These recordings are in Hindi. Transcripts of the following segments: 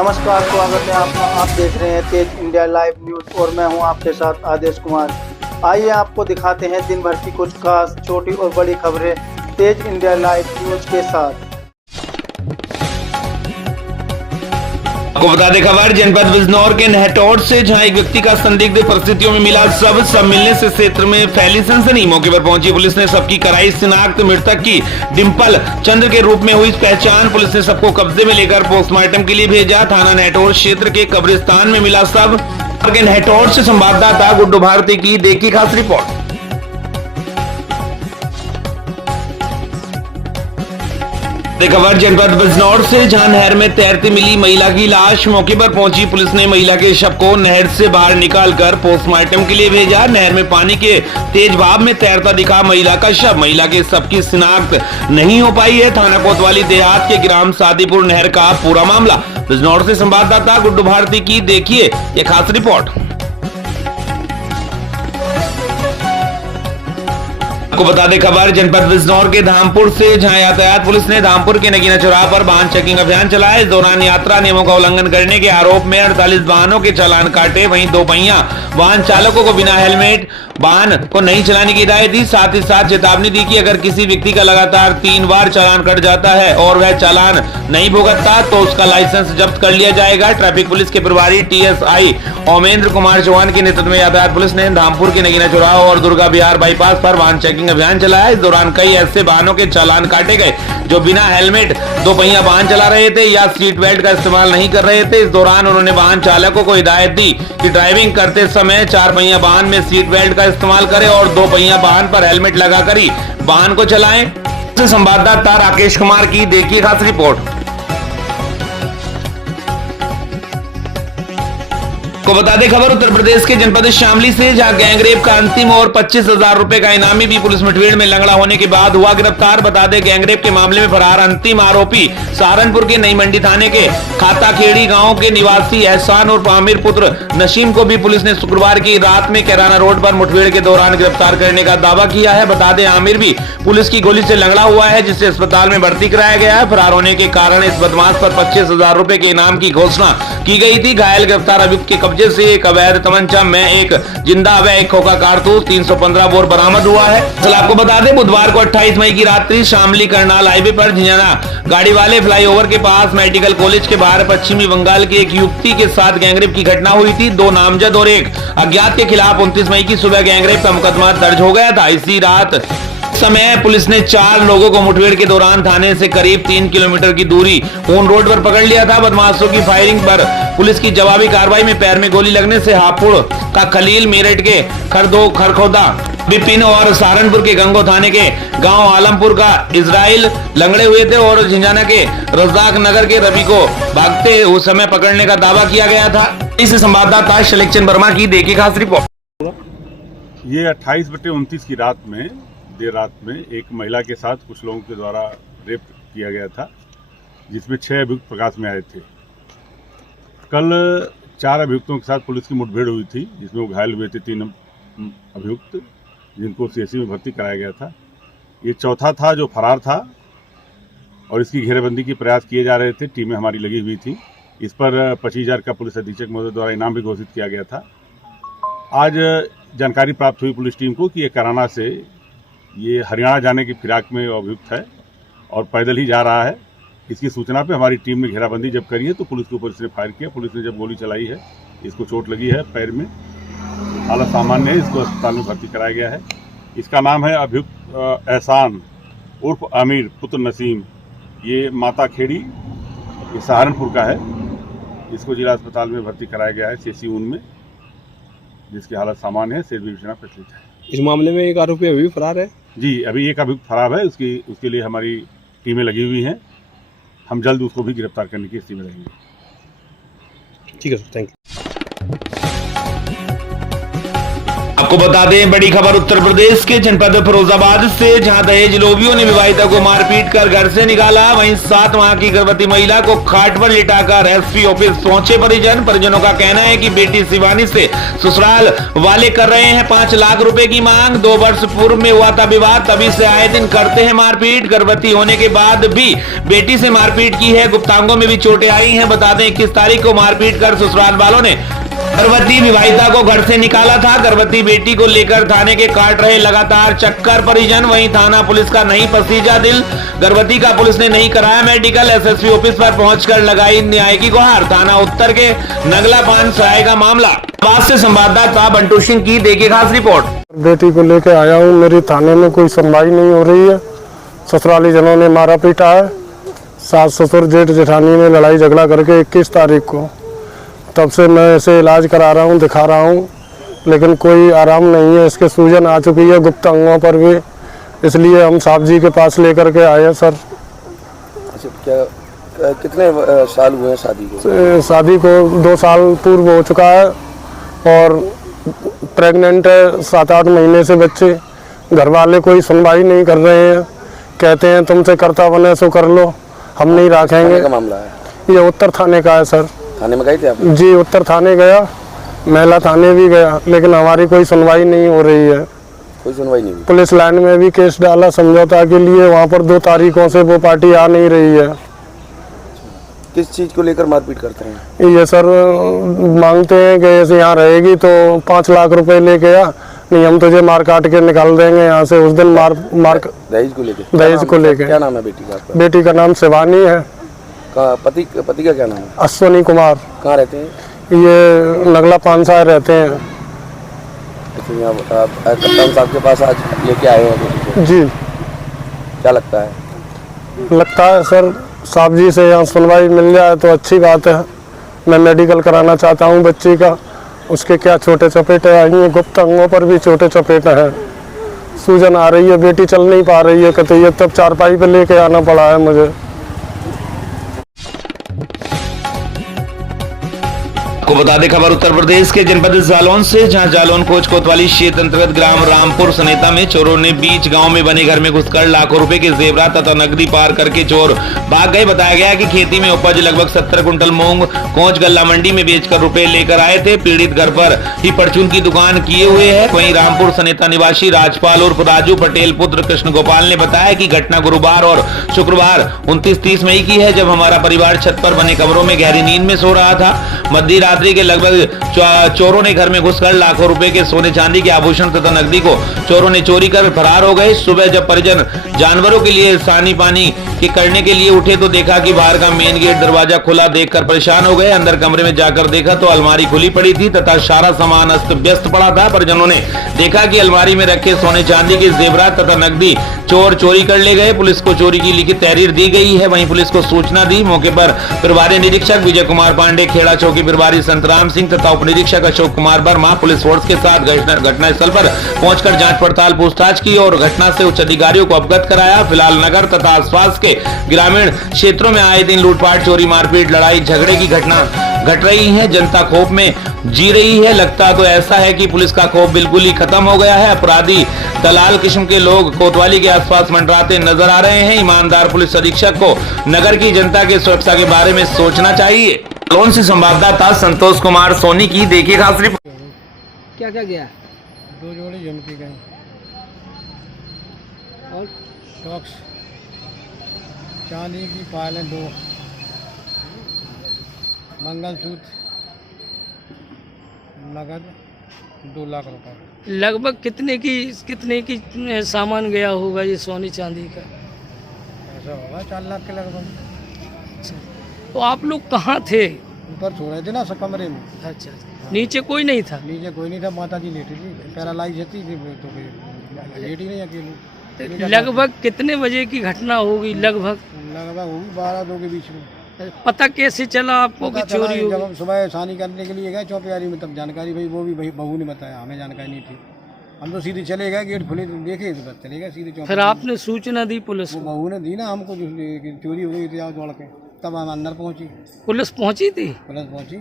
नमस्कार, स्वागत है आपका। आप देख रहे हैं तेज इंडिया लाइव न्यूज और मैं हूं आपके साथ आदेश कुमार। आइए आपको दिखाते हैं दिन भर की कुछ खास छोटी और बड़ी खबरें तेज इंडिया लाइव न्यूज के साथ। आपको बता दें खबर जनपद बिजनौर के नहटौर से, जहां एक व्यक्ति का संदिग्ध परिस्थितियों में मिला सब मिलने से क्षेत्र में फैली सनसनी। मौके पर पहुंची पुलिस ने सबकी कराई शिनाख्त। मृतक की डिंपल चंद्र के रूप में हुई पहचान। पुलिस ने सबको कब्जे में लेकर पोस्टमार्टम के लिए भेजा। थाना नहटौर क्षेत्र के कब्रिस्तान में मिला सब। नहटौर से संवाददाता गुड्डू भारती की देखी खास रिपोर्ट। खबर जनपद बिजनौर से, जहां नहर में तैरती मिली महिला की लाश। मौके पर पहुंची पुलिस ने महिला के शव को नहर से बाहर निकालकर पोस्टमार्टम के लिए भेजा। नहर में पानी के तेज बहाव में तैरता दिखा महिला का शव। महिला के शव की शिनाख्त नहीं हो पाई है। थाना कोतवाली देहात के ग्राम सादीपुर नहर का पूरा मामला। बिजनौर से संवाददाता गुड्डू भारती की देखिए ये खास रिपोर्ट। आपको बता दें खबर जनपद बिजनौर के धामपुर से, जहां यातायात पुलिस ने धामपुर के नगीना चौराहा पर वाहन चेकिंग अभियान चलाया। इस दौरान यात्रा नियमों का उल्लंघन करने के आरोप में 48 वाहनों के चालान काटे। वहीं 2 पहिया वाहन चालकों को बिना हेलमेट वाहन को नहीं चलाने की हिदायत दी। साथ ही साथ चेतावनी दी कि अगर किसी व्यक्ति का लगातार 3 बार चालान कट जाता है और वह चालान नहीं भुगतता तो उसका लाइसेंस जब्त कर लिया जाएगा। ट्रैफिक पुलिस के प्रभारी TSI ओमेंद्र कुमार चौहान के नेतृत्व में यातायात पुलिस ने धामपुर के नगीना चौराहा और दुर्गा बिहार बाईपास पर वाहन चेकिंग अभियान चलाया। इस दौरान कई ऐसे वाहनों के चालान काटे गए जो बिना हेलमेट 2 पहिया वाहन चला रहे थे या सीट बेल्ट का इस्तेमाल नहीं कर रहे थे। इस दौरान उन्होंने वाहन चालकों को हिदायत दी कि ड्राइविंग करते समय 4 पहिया वाहन में सीट बेल्ट का इस्तेमाल करें और 2 पहिया वाहन पर हेलमेट लगाकर ही वाहन को चलाएं। संवाददाता राकेश कुमार की देखिए खास रिपोर्ट। को बता दें खबर उत्तर प्रदेश के जनपद शामली से, जहां गैंगरेप का अंतिम और 25,000 रुपए का इनामी भी पुलिस मुठभेड़ में लंगड़ा होने के बाद हुआ गिरफ्तार। बता दें गैंगरेप के मामले में फरार अंतिम आरोपी सहारनपुर के नई मंडी थाने के खाताखेड़ी गांव के निवासी एहसान और आमिर पुत्र नसीम को भी पुलिस ने शुक्रवार की रात में कैराना रोड पर मुठभेड़ के दौरान गिरफ्तार करने का दावा किया है। बता दें आमिर भी पुलिस की गोली से लंगड़ा हुआ है, जिसे अस्पताल में भर्ती कराया गया है। फरार होने के कारण इस बदमाश पर 25,000 रुपए के इनाम की घोषणा की गई थी। घायल गिरफ्तार अभियुक्त के कब्जे से एक अवैध तमंचा में एक जिंदा अवैध खोखा कारतूस 315 बोर बरामद हुआ है। चल आपको बता दें बुधवार को 28 मई की रात्रि शामली करनाल हाईवे पर झिंझाना गाड़ी वाले फ्लाईओवर के पास मेडिकल कॉलेज के बाहर पश्चिमी बंगाल की एक युवती के साथ गैंगरेप की घटना हुई थी। 2 नामजद और एक अज्ञात के खिलाफ 29 मई की सुबह गैंगरेप का मुकदमा दर्ज हो गया था। इसी रात समय पुलिस ने 4 लोगों को मुठभेड़ के दौरान थाने से करीब 3 किलोमीटर की दूरी ऊन रोड पर पकड़ लिया था। बदमाशों की फायरिंग पर पुलिस की जवाबी कार्रवाई में पैर में गोली लगने से हापुड़ का खलील, मेरठ के खरखोदा विपिन और सहारनपुर के गंगो थाने के गांव आलमपुर का इजराइल लंगड़े हुए थे और झिंझाना के रजाक नगर के रवि को भागते उस समय पकड़ने का दावा किया गया था। इस संवाददाता शलेक्चन वर्मा की देखी खास रिपोर्ट। ये 28/29 की रात में देर रात में एक महिला के साथ कुछ लोगों के द्वारा रेप किया गया था, जिसमें 6 अभियुक्त प्रकाश में आए थे। कल 4 अभियुक्तों के साथ पुलिस की मुठभेड़ हुई थी, जिसमें वो घायल हुए थे 3 अभियुक्त, जिनको CSC में भर्ती कराया गया था। ये चौथा था जो फरार था और इसकी घेरेबंदी के प्रयास किए जा रहे थे। टीमें हमारी लगी हुई थी। इस पर 25,000 का पुलिस अधीक्षक महोदय द्वारा इनाम भी घोषित किया गया था। आज जानकारी प्राप्त हुई पुलिस टीम को कि ये कैराना से ये हरियाणा जाने की फिराक में अभियुक्त है और पैदल ही जा रहा है। इसकी सूचना पे हमारी टीम ने घेराबंदी जब करी है तो पुलिस के ऊपर इसने फायर किया। पुलिस ने जब गोली चलाई है, इसको चोट लगी है पैर में, हालत सामान्य है, इसको अस्पताल में भर्ती कराया गया है। इसका नाम है अभियुक्त एहसान उर्फ आमिर पुत्र नसीम। ये माता खेड़ी, ये सहारनपुर का है। इसको जिला अस्पताल में भर्ती कराया गया है CSC ऊन में, जिसकी हालत सामान्य है, सिर विवेचना प्रचलित है। इस मामले में एक आरोपी अभी भी फरार है। जी, अभी एक अभियुक्त फरार है। उसके लिए हमारी टीमें लगी हुई हैं। हम जल्द उसको भी गिरफ्तार करने की स्थिति में रहेंगे। ठीक है सर, थैंक यू। आपको बता दें बड़ी खबर उत्तर प्रदेश के जनपद फिरोजाबाद से, जहां दहेज लोभियों ने विवाहिता को मारपीट कर घर से निकाला। वहीं 7 माह की गर्भवती महिला को खाट पर लिटाकर एसपी ऑफिस पहुंचे परिजनों का कहना है कि बेटी शिवानी से ससुराल वाले कर रहे हैं 5 लाख रुपए की मांग। 2 वर्ष पूर्व में हुआ था विवाद, तभी से आए दिन करते हैं मारपीट। गर्भवती होने के बाद भी बेटी से मारपीट की है, गुप्तांगों में भी चोटें आई हैं। बता दें 21 तारीख को मारपीट कर ससुराल वालों ने गर्भवती विवाहिता को घर से निकाला था। गर्भवती बेटी को लेकर थाने के काट रहे लगातार चक्कर परिजन। वहीं थाना पुलिस का नहीं पसीजा दिल, गर्भवती का पुलिस ने नहीं कराया मेडिकल। एसएसपी ऑफिस पर पहुंचकर लगाई न्याय की गुहार। थाना उत्तर के नगला पान सराय का मामला। बात से संवाददाता बंटू सिंह की देखिए खास रिपोर्ट। बेटी को लेकर आया हूँ, मेरी थाने में कोई सुनवाई नहीं हो रही है। ससुराली जनों ने मारा पीटा है। सास ससुर जेठ जेठानी में लड़ाई झगड़ा करके 21 तारीख को, तब से मैं इसे इलाज करा रहा हूँ, दिखा रहा हूँ, लेकिन कोई आराम नहीं है। इसके सूजन आ चुकी है गुप्त अंगों पर भी, इसलिए हम साहब जी के पास लेकर के आए हैं सर। अच्छा, क्या कितने साल हुए हैं शादी को? शादी को 2 साल पूर्व हो चुका है और प्रेग्नेंट है 7-8 महीने से बच्चे। घर वाले कोई सुनवाई नहीं कर रहे हैं, कहते हैं तुमसे करता बने सो कर लो, हम नहीं रखेंगे। का मामला है ये उत्तर थाने का है सर। थाने में गए थे आप? जी, उत्तर थाने गया, महिला थाने भी गया, लेकिन हमारी कोई सुनवाई नहीं हो रही है। कोई सुनवाई नहीं हुई? पुलिस लाइन में भी केस डाला समझौता के लिए, वहाँ पर 2 तारीखों से वो पार्टी आ नहीं रही है। किस चीज़ को लेकर मारपीट करते हैं? ये सर मांगते हैं कि ऐसे यहाँ रहेगी तो 5 लाख रुपए लेके आ, नहीं हम तुझे मार काट के निकाल देंगे यहाँ से। उस दिन मार दहेज को लेकर? दहेज को लेकर। क्या नाम है बेटी का? बेटी का नाम शिवानी है। पति का क्या नाम है? अश्विनी कुमार। कहाँ रहते हैं? ये नगला पानसा रहते हैं। कप्तान साहब के पास आज लेके आए हैं बेटी को। जी। क्या लगता है? लगता है सर साहब जी से यहाँ सुनवाई मिल जाए तो अच्छी बात है। मैं मेडिकल कराना चाहता हूँ बच्ची का। उसके क्या छोटे चपेटे आई हैं, गुप्त अंगों पर भी छोटे चपेटे हैं, सूजन आ रही है, बेटी चल नहीं पा रही है, कहते ये तब चारपाई पे लेके आना पड़ा है मुझे। आपको बता दें खबर उत्तर प्रदेश के जनपद जालौन से, जहां जालौन कोच कोतवाली क्षेत्र अंतर्गत ग्राम रामपुर सनेता में चोरों ने बीच गांव में बने घर में घुसकर लाखों रुपए के जेवरात तथा नकदी पार करके चोर भाग गए। बताया गया कि खेती में उपज लगभग 70 कुंटल मूंग कोच गल्ला मंडी में बेचकर रुपए लेकर आए थे। पीड़ित घर पर ही परचून की दुकान किए हुए है। वहीं रामपुर सनेता निवासी राजपाल उर्फ राजू पटेल पुत्र कृष्ण गोपाल ने बताया कि घटना गुरुवार और शुक्रवार 29-30 मई की है, जब हमारा परिवार छत पर बने कमरों में गहरी नींद में सो रहा था। मध्य रात्रि के लगभग चोरों ने घर में घुसकर लाखों रुपए के सोने चांदी के आभूषण तथा नकदी को चोरों ने चोरी कर फरार हो गए। सुबह जब परिजन जानवरों के लिए सानी पानी के करने के लिए उठे तो देखा कि बाहर का मेन गेट दरवाजा खुला देखकर परेशान हो गए। अंदर कमरे में जाकर देखा तो अलमारी खुली पड़ी थी तथा सारा सामान अस्त व्यस्त पड़ा था। परिजनों ने देखा कि अलमारी में रखे सोने चांदी के जेवरात तथा नकदी चोर चोरी कर ले गए। पुलिस को चोरी की लिखित तहरीर दी गई है। वहीं पुलिस को सूचना दी। मौके पर प्रभारी निरीक्षक विजय कुमार पांडे, खेड़ा चौकी प्रभारी संतराम सिंह तथा उप निरीक्षक अशोक कुमार वर्मा पुलिस फोर्स के साथ घटनास्थल पर पहुंचकर जांच पड़ताल पूछताछ की और घटना से उच्च अधिकारियों को अवगत कराया। फिलहाल नगर तथा आसपास के ग्रामीण क्षेत्रों में आए दिन लूटपाट, चोरी, मारपीट, लड़ाई झगड़े की घटना घट रही है। जनता खौफ में जी रही है। लगता तो ऐसा है कि पुलिस का खौफ बिल्कुल ही खत्म हो गया है। अपराधी दलाल किस्म के लोग कोतवाली के आसपास मंडराते नजर आ रहे हैं। ईमानदार पुलिस अधीक्षक को नगर की जनता की सुरक्षा के बारे में सोचना चाहिए। जालौन से संवाददाता संतोष कुमार सोनी की देखिए खास रिपोर्ट। क्या क्या गया? 2 जोड़ी झुमकी गई और टॉक्स, चांदी की पायलें 2, मंगलसूत्र, नगद 2 लाख रुपए। लगभग कितने की सामान गया होगा ये सोनी चांदी का? ऐसा होगा 4 लाख के लगभग। तो आप लोग कहाँ थे? ऊपर छोड़े थे ना सब कमरे में। अच्छा, नीचे कोई नहीं था? नीचे कोई नहीं था, माता जी लेटी थी, पैरालाइज थी तो लेटी नहीं अकेली। लगभग कितने बजे की घटना होगी? लगभग होगी 12-2 के बीच में। पता कैसे चला आपको कि चोरी जब होगी? हम सुबह सानी करने के लिए गए चौपियारी में, तब जानकारी भाई वो भी बहू ने बताया, हमें जानकारी नहीं थी। हम तो सीधे चले गए, गेट खुले देखे तो बस चले गए सीधे चौक। फिर आपने सूचना दी पुलिस को? बहू ने दी ना हमको, चोरी हो गई थी, आओ दौड़ के, तब हम अंदर पहुंची। पुलिस पहुंची थी? पुलिस पहुंची।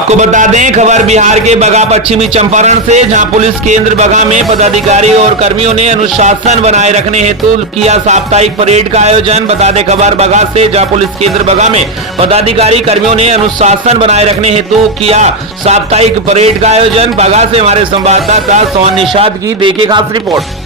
आपको बता दें खबर बिहार के बगहा पश्चिमी चंपारण से, जहां पुलिस केंद्र बगहा में पदाधिकारी और कर्मियों ने अनुशासन बनाए रखने हेतु किया साप्ताहिक परेड का आयोजन। बता दें खबर बगहा से, जहां पुलिस केंद्र बगहा में पदाधिकारी कर्मियों ने अनुशासन बनाए रखने हेतु किया साप्ताहिक परेड का आयोजन। बगहा से हमारे संवाददाता सोहन निषाद की देखिए खास रिपोर्ट।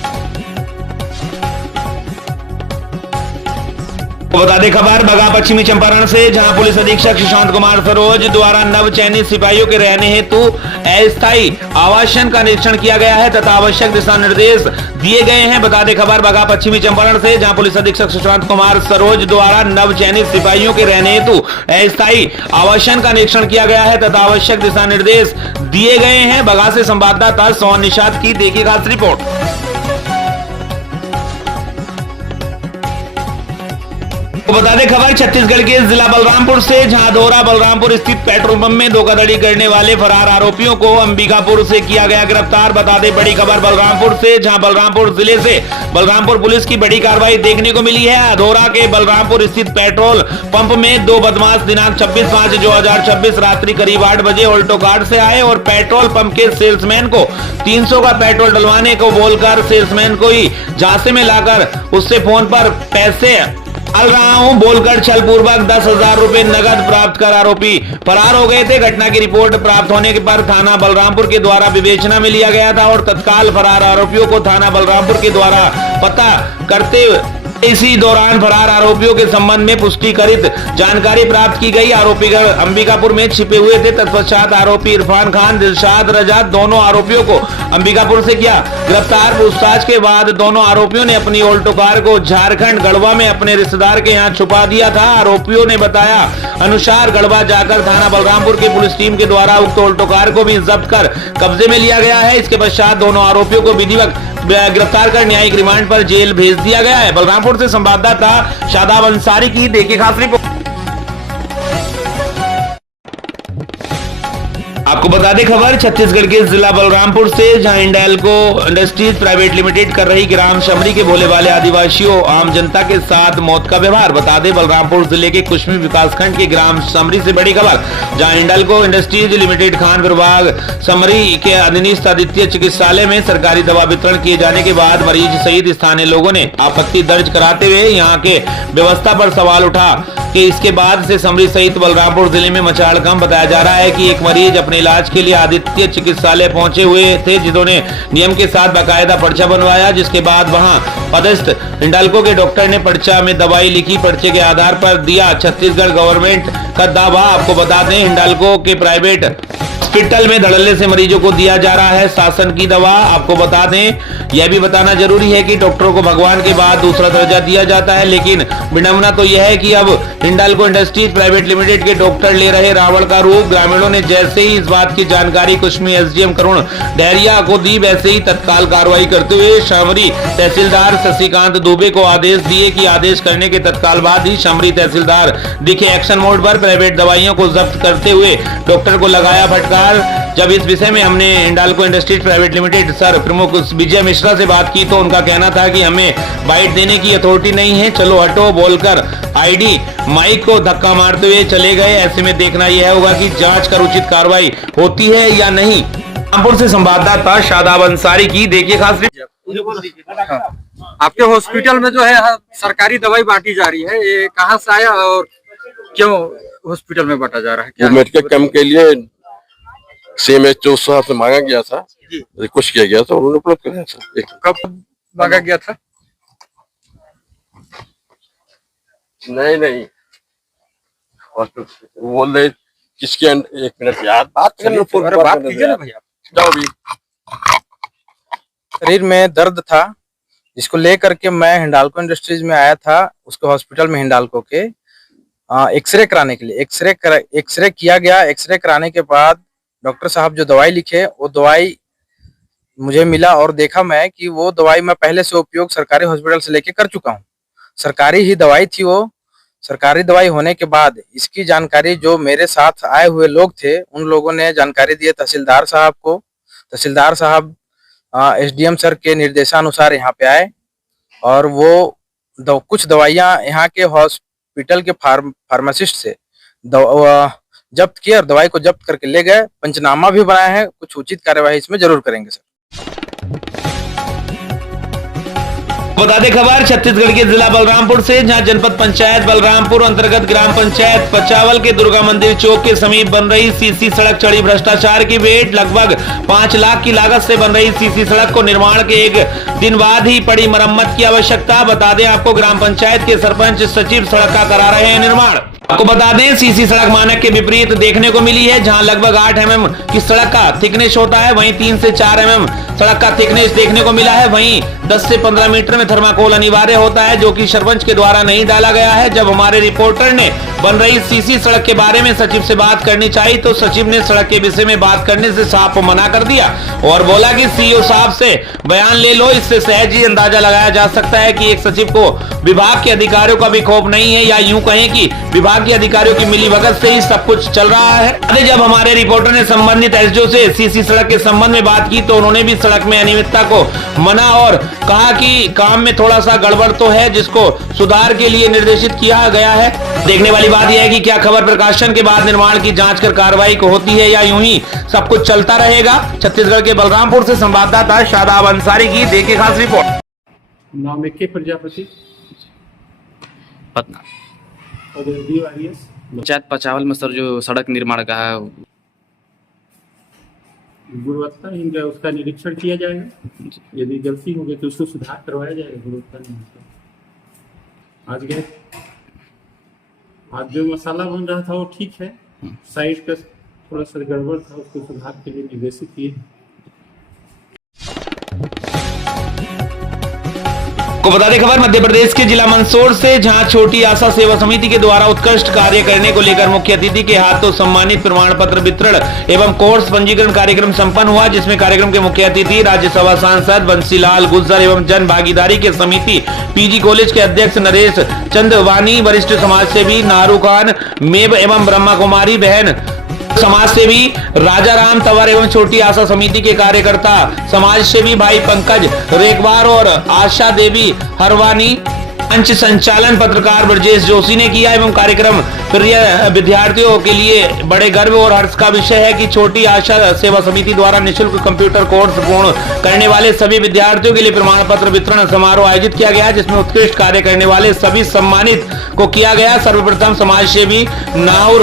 बता दें खबर बगहा पश्चिमी चंपारण से, जहां पुलिस अधीक्षक सुशांत कुमार सरोज द्वारा नव चयनित सिपाहियों के रहने हेतु अस्थायी आवासन का निरीक्षण किया गया है तथा आवश्यक दिशा निर्देश दिए गए हैं। बता दें खबर बगहा पश्चिमी चंपारण से, जहां पुलिस अधीक्षक सुशांत कुमार सरोज द्वारा नव चयनित सिपाहियों के रहने हेतु अस्थायी आवासन का निरीक्षण किया गया है तथा आवश्यक दिशा निर्देश दिए गए हैं। बगहा से संवाददाता सोहन निषाद की देखिए खास रिपोर्ट। बता दें खबर छत्तीसगढ़ के जिला बलरामपुर से, जहां दोरा बलरामपुर स्थित पेट्रोल पंप में धोखाधड़ी करने वाले फरार आरोपियों को अंबिकापुर से किया गया गिरफ्तार। बता दें बड़ी खबर बलरामपुर से, जहां बलरामपुर जिले से बलरामपुर पुलिस की बड़ी कार्रवाई देखने को मिली है। अधोरा के बलरामपुर स्थित पेट्रोल पंप में दो बदमाश दिनांक 26/5/2026 रात्रि करीब 8 बजे ऑल्टो कार से आए और पेट्रोल पंप के सेल्समैन को 300 का पेट्रोल डलवाने को बोलकर सेल्समैन को ही झांसे में लाकर उससे फोन पर पैसे डाल रहा हूं बोलकर छलपूर्वक 10,000 रुपए नगद प्राप्त कर आरोपी फरार हो गए थे। घटना की रिपोर्ट प्राप्त होने पर थाना बलरामपुर के द्वारा विवेचना में लिया गया था और तत्काल फरार आरोपियों को थाना बलरामपुर के द्वारा पता करते इसी दौरान फरार आरोपियों के संबंध में पुष्टिकरित जानकारी प्राप्त की गई। आरोपी अंबिकापुर में छिपे हुए थे। तत्पश्चात आरोपी इरफान खान, दिलशाद रजा दोनों आरोपियों को अंबिकापुर से किया गिरफ्तार। पूछताछ के बाद दोनों आरोपियों ने अपनी ऑल्टो कार को झारखंड गढ़वा में अपने रिश्तेदार के यहाँ छुपा दिया था। आरोपियों ने बताया अनुसार गढ़वा जाकर थाना बलरामपुर की पुलिस टीम के द्वारा उक्त ऑल्टो कार को भी जब्त कर कब्जे में लिया गया है। इसके पश्चात दोनों आरोपियों को विधिवत गिरफ्तार कर न्यायिक रिमांड पर जेल भेज दिया गया है। बलरामपुर से संवाददाता शादाब अंसारी की देखिए खास रिपोर्ट। आपको बता दें खबर छत्तीसगढ़ के जिला बलरामपुर से, जहां इंडाल्को इंडस्ट्रीज प्राइवेट लिमिटेड कर रही ग्राम शमरी के भोले वाले आदिवासियों आम जनता के साथ मौत का व्यवहार। बता दें बलरामपुर जिले के कुश्मी विकासखंड के ग्राम शमरी से बड़ी खबर, जहां इंडाल्को इंडस्ट्रीज लिमिटेड खान विभाग शमरी के अधीनस्थ आदित्य चिकित्सालय में सरकारी दवा वितरण किए जाने के बाद मरीज सहित स्थानीय लोगों ने आपत्ति दर्ज कराते हुए यहां के व्यवस्था पर सवाल उठा कि इसके बाद से शमरी सहित बलरामपुर जिले में मचा हड़कंप। बताया जा रहा है कि एक मरीज अपने इलाज के लिए आदित्य चिकित्सालय पहुंचे हुए थे, जिन्होंने नियम के साथ बाकायदा पर्चा बनवाया, जिसके बाद वहां पदस्थ हिंडाल्को के डॉक्टर ने पर्चा में दवाई लिखी, पर्चे के आधार पर दिया छत्तीसगढ़ गवर्नमेंट का दावा। आपको बता दें हिंडाल्को के प्राइवेट हॉस्पिटल में धड़ल्ले से मरीजों को दिया जा रहा है शासन की दवा। आपको बता दें यह भी बताना जरूरी है कि डॉक्टरों को भगवान के बाद दूसरा दर्जा दिया जाता है, लेकिन विडंबना तो यह है कि अब हिंडाल्को इंडस्ट्रीज प्राइवेट लिमिटेड के डॉक्टर ले रहे रावण का रूप। ग्रामीणों ने जैसे ही इस बात की जानकारी कुश्मी एसडीएम करुण डहरिया को दी, वैसे ही तत्काल कार्रवाई करते हुए शमरी तहसीलदार शशिकांत दुबे को आदेश दिए कि आदेश करने के तत्काल बाद ही शमरी तहसीलदार दिखे एक्शन मोड पर प्राइवेट दवाइयों को जब्त करते हुए डॉक्टर को लगाया फटकार। जब इस विषय में हमने Hindalco industries private limited sir प्रमुख विजय मिश्रा से बात की तो उनका कहना था कि हमें बाइट देने की अथॉरिटी नहीं है, चलो हटो बोलकर आईडी माइक को धक्का मारते हुए चले गए। ऐसे में देखना यह होगा कि जांच कर उचित कार्रवाई होती है या नहीं। रामपुर से संवाददाता शादाब अंसारी की देखिए खास आपके हॉस्पिटल में जो है सरकारी दवाई बांटी जा रही है, ये कहाँ से आया और क्यों हॉस्पिटल में बांटा जा रहा है? वो मेडिकल कैंप के लिए CMHO साहब से मांगा गया था, रिक्वेस्ट किया गया था, उन्होंने उपलब्ध कराया था। कब मांगा गया था? नहीं बोल रहे किसके एक मिनट यार बात कीजिए ना भैया। जाओ भी। शरीर में दर्द था, जिसको लेकर के मैं हिंडाल्को इंडस्ट्रीज में आया था, उसके हॉस्पिटल में हिंडाल्को के एक्सरे कराने के लिए। एक्सरे किया गया। एक्सरे कराने के बाद डॉक्टर साहब जो दवाई लिखे वो दवाई मुझे मिला और देखा मैं कि वो दवाई मैं पहले से उपयोग सरकारी हॉस्पिटल से लेके कर चुका हूँ। सरकारी ही दवाई थी वो। सरकारी दवाई होने के बाद इसकी जानकारी जो मेरे साथ आए हुए लोग थे उन लोगों ने जानकारी दी तहसीलदार साहब को। तहसीलदार साहब SDM सर के निर्देशानुसार यहाँ पे आए और वो कुछ दवाइयाँ यहाँ के हॉस्पिटल के फार्मासिस्ट से जब्त किए और दवाई को जब्त करके ले गए। पंचनामा भी बनाए हैं, कुछ उचित कार्यवाही इसमें जरूर करेंगे सर। बता दें खबर छत्तीसगढ़ के जिला बलरामपुर से, जहां जनपद पंचायत बलरामपुर अंतर्गत ग्राम पंचायत पचावल के दुर्गा मंदिर चौक के समीप बन रही सीसी सड़क चढ़ी भ्रष्टाचार की भेंट। लगभग 5 लाख की लागत से बन रही सीसी सड़क को निर्माण के एक दिन बाद ही पड़ी मरम्मत की आवश्यकता। बता दें आपको ग्राम पंचायत के सरपंच सचिव सड़क का करा रहे हैं निर्माण। आपको बता दें सीसी सड़क मानक के विपरीत देखने को मिली है, जहां लगभग 8 mm की सड़क का थिकनेस होता है, वहीं 3 से 4 mm सड़क का थिकनेस देखने को मिला है। वहीं 10 से 15 मीटर में थर्माकोल अनिवार्य होता है, जो कि सरपंच के द्वारा नहीं डाला गया है। जब हमारे रिपोर्टर ने बन रही सीसी सड़क के बारे में सचिव से बात करनी चाहिए तो सचिव ने सड़क के विषय में बात करने से साफ मना कर दिया और बोला कि सीईओ साहब से बयान ले लो। इससे सहज ही अंदाजा लगाया जा सकता है कि एक सचिव को विभाग के अधिकारियों का भी खौफ नहीं है, या यूं कहें कि विभाग के अधिकारियों की मिलीभगत से ही सब कुछ चल रहा है। जब हमारे रिपोर्टर ने संबंधित एसडीओ से सीसी सड़क के संबंध में बात की तो उन्होंने भी सड़क में अनियमितता को मना और कहा कि काम में थोड़ा सा गड़बड़ तो है, जिसको सुधार के लिए निर्देशित किया गया है। देखने वाली बात यह है कि क्या खबर प्रकाशन के बाद निर्माण की जांच कर कार्रवाई को होती है, या यूं ही सब कुछ चलता रहेगा। छत्तीसगढ़ के बलरामपुर से संवाददाता शादाब अंसारी की देखिए खास रिपोर्ट। नाम के प्रजापति पटना और DORS पंचायत पचावल में सर जो सड़क निर्माण का है, गुणवत्ताहीन है, उसका निरीक्षण किया जाएगा। यदि गलती हो गई तो उसको सुधार करवाया जाएगा। गुणवत्ता नहीं आज गए, आज जो मसाला बन रहा था वो ठीक है, साइड का थोड़ा सा गड़बड़ था, उसको सुधार के लिए निर्देशित किए। को बता दें खबर मध्य प्रदेश के जिला मंदसौर से, जहां छोटी आशा सेवा समिति के द्वारा उत्कृष्ट कार्य करने को लेकर मुख्य अतिथि के हाथों सम्मानित प्रमाण पत्र वितरण एवं कोर्स पंजीकरण कार्यक्रम संपन्न हुआ, जिसमें कार्यक्रम के मुख्य अतिथि राज्यसभा सांसद बंसीलाल गुर्जर एवं जन भागीदारी के समिति पीजी कॉलेज के अध्यक्ष नरेश चंदवानी, वरिष्ठ समाज सेवी नारू खान मेब एवं ब्रह्मा कुमारी बहन समाज सेवी राजा राम तंवर एवं छोटी आशा समिति के कार्यकर्ता समाज सेवी भाई पंकज रेखवार और आशा देवी हरवानी। मंच संचालन पत्रकार ब्रजेश जोशी ने किया एवं कार्यक्रम प्रिय विद्यार्थियों के लिए बड़े गर्व और हर्ष का विषय है कि छोटी आशा सेवा समिति द्वारा निःशुल्क कंप्यूटर कोर्स पूर्ण करने वाले सभी विद्यार्थियों के लिए प्रमाण पत्र वितरण समारोह आयोजित किया गया, जिसमें उत्कृष्ट कार्य करने वाले सभी सम्मानित को किया गया। सर्वप्रथम समाज सेवी नाउर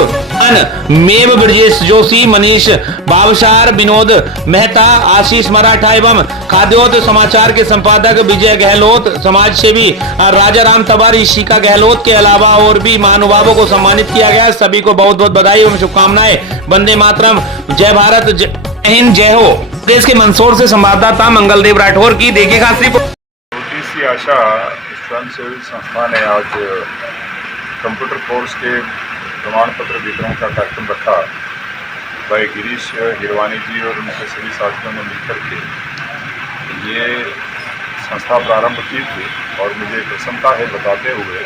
मेव ब्रजेश जोशी, मनीष बाबशार, विनोद मेहता, आशीष मराठा एवं खाद्योत समाचार के संपादक विजय गहलोत, समाज सेवी राजा राम तंवर, ईशिका गहलोत के अलावा और भी महानुभावों को सम्मानित किया गया। सभी को बहुत बहुत बधाई एवं शुभकामनाएं। वंदे मातरम, जय भारत, जय हिंद, जय हो। देश के मंदसौर से संवाददाता मंगलदेव राठौर की देखिए खास रिपोर्ट। छोटी सी आशा स्वयंसेवी संस्था ने आज कंप्यूटर कोर्स के प्रमाण पत्र वितरण का कार्यक्रम रखा। भाई गिरीश हिरवानी जी और उनके सभी साथियों ने मिलकर के ये संस्था प्रारंभ की थी और मुझे प्रसन्नता है बताते हुए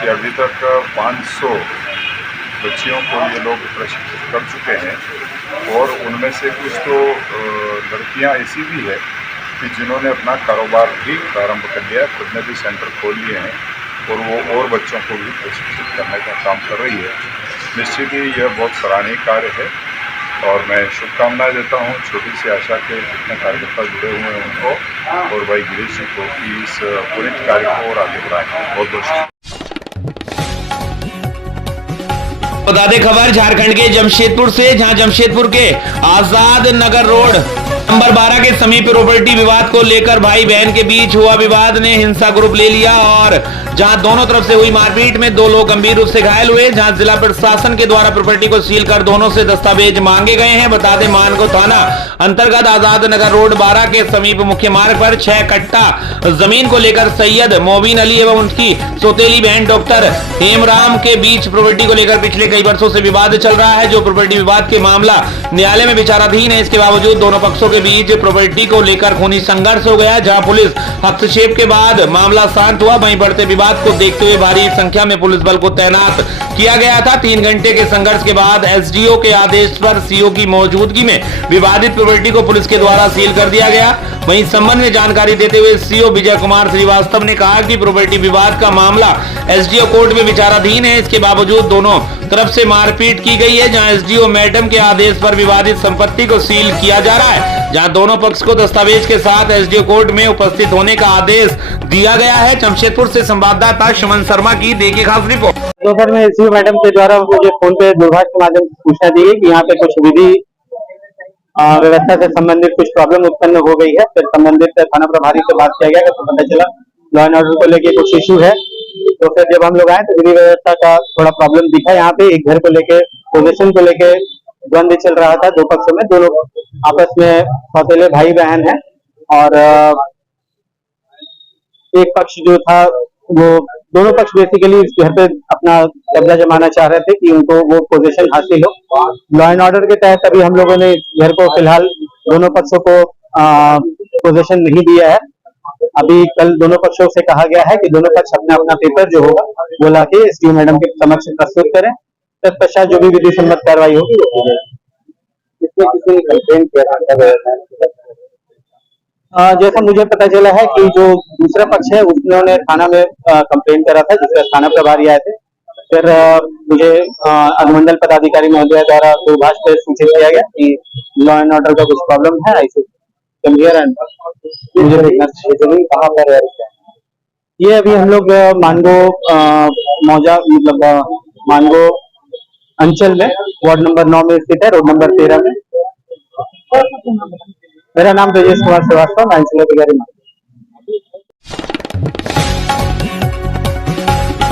कि अभी तक 500 बच्चियों को ये लोग प्रशिक्षित कर चुके हैं और उनमें से कुछ तो लड़कियां ऐसी भी है कि जिन्होंने अपना कारोबार भी प्रारंभ कर लिया, खुद ने भी सेंटर खोल लिए हैं और वो और बच्चों को भी प्रशिक्षित करने का काम कर रही है। निश्चित ही यह बहुत सराहनीय कार्य है और मैं शुभकामनाएं देता हूं छोटी सी आशा के जितने कार्यकर्ता जुड़े हुए हैं उनको और भाई गिरीश जी को कि इस पुनीत कार्य को और आगे बढ़ाएं। बहुत बहुत बता दें खबर झारखंड के जमशेदपुर से, जहां जमशेदपुर के आजाद नगर रोड नंबर 12 के समीप प्रॉपर्टी विवाद को लेकर भाई बहन के बीच हुआ विवाद ने हिंसा रूप ले लिया और जहां दोनों तरफ से हुई मारपीट में 2 लोग गंभीर रूप से घायल हुए। जहां जिला प्रशासन के द्वारा प्रॉपर्टी को सील कर दोनों से दस्तावेज मांगे गए हैं। बता दें मानगो थाना अंतर्गत आजाद नगर रोड 12 के समीप मुख्य मार्ग पर 6 कट्टा जमीन को लेकर सैयद मोबिन अली एवं उनकी सौतेली बहन डॉक्टर हेमराम के बीच प्रॉपर्टी को लेकर पिछले कई वर्षों से विवाद चल रहा है। जो प्रॉपर्टी विवाद के मामला न्यायालय में विचाराधीन है, इसके बावजूद दोनों पक्षों के बीच प्रॉपर्टी को लेकर खूनी संघर्ष हो गया, जहां पुलिस हस्तक्षेप के बाद मामला शांत हुआ। वहीं बढ़ते विवाद को देखते हुए भारी संख्या में पुलिस बल को तैनात किया गया था। 3 घंटे के संघर्ष के बाद एसडीओ के आदेश पर सीओ की मौजूदगी में विवादित प्रॉपर्टी को पुलिस के द्वारा सील कर दिया गया। वहीं इस संबंध में जानकारी देते हुए सीओ विजय कुमार श्रीवास्तव ने कहा कि प्रॉपर्टी विवाद का मामला एसडीओ कोर्ट में विचाराधीन है। इसके बावजूद दोनों तरफ से मारपीट की गई है, जहां एसडीओ मैडम के आदेश पर विवादित संपत्ति को सील किया जा रहा है, जहां दोनों पक्ष को दस्तावेज के साथ एसडीओ कोर्ट में उपस्थित होने का आदेश दिया गया है। जमशेदपुर से संवाददाता सुमन शर्मा की देखिए खास रिपोर्ट। दोपहर में एसडीओ मैडम के द्वारा मुझे फोन पे दूरभाष के माध्यम से सूचना दी गई कि यहाँ पे कुछ विधि व्यवस्था से संबंधित कुछ प्रॉब्लम उत्पन्न हो गई है। फिर संबंधित थाना प्रभारी से बात किया गया तो पता चला लॉ एंड ऑर्डर को लेके कुछ इशू है। तो फिर जब हम लोग आए तो विधि व्यवस्था का थोड़ा प्रॉब्लम दिखा। यहाँ पे एक घर को लेके, पोजीशन को लेके द्वंद्व चल रहा था दो पक्षों में। दोनों आपस में सौतेले भाई बहन हैं और एक पक्ष जो था वो, दोनों पक्ष बेसिकली इस घर पे अपना कब्जा जमाना चाह रहे थे कि उनको वो पोजीशन हासिल हो। लॉ एंड ऑर्डर के तहत अभी हम लोगों ने इस घर को फिलहाल दोनों पक्षों को पोजीशन नहीं दिया है। अभी कल दोनों पक्षों से कहा गया है कि दोनों पक्ष अपना अपना पेपर जो होगा वो लाके एसडीओ मैडम के समक्ष प्रस्तुत करें। तत्पश्चात जो भी विधि सम्मत कार्रवाई होगी वो की जाएगी। इसमें किसी ने कंप्लेंट किया था, जैसा मुझे पता चला है कि जो दूसरा पक्ष है उन्होंने थाना में कंप्लेन करा था, जिसका थाना प्रभारी आए थे। फिर मुझे अनुमंडल पदाधिकारी महोदय द्वारा दूरभाष पे सूचित किया गया कि लॉ एंड ऑर्डर का कुछ प्रॉब्लम है, I should come here and मुझे देखना चाहिए कहाँ पर है। ये अभी हम लोग मानगो मौजा मतलब मानगो अंचल में वार्ड नंबर 9 में स्थित है, रोड नंबर 13 में। मेरा नाम तेजेश कुमार श्रीवास्तव, मैं अंचल अधिकारी।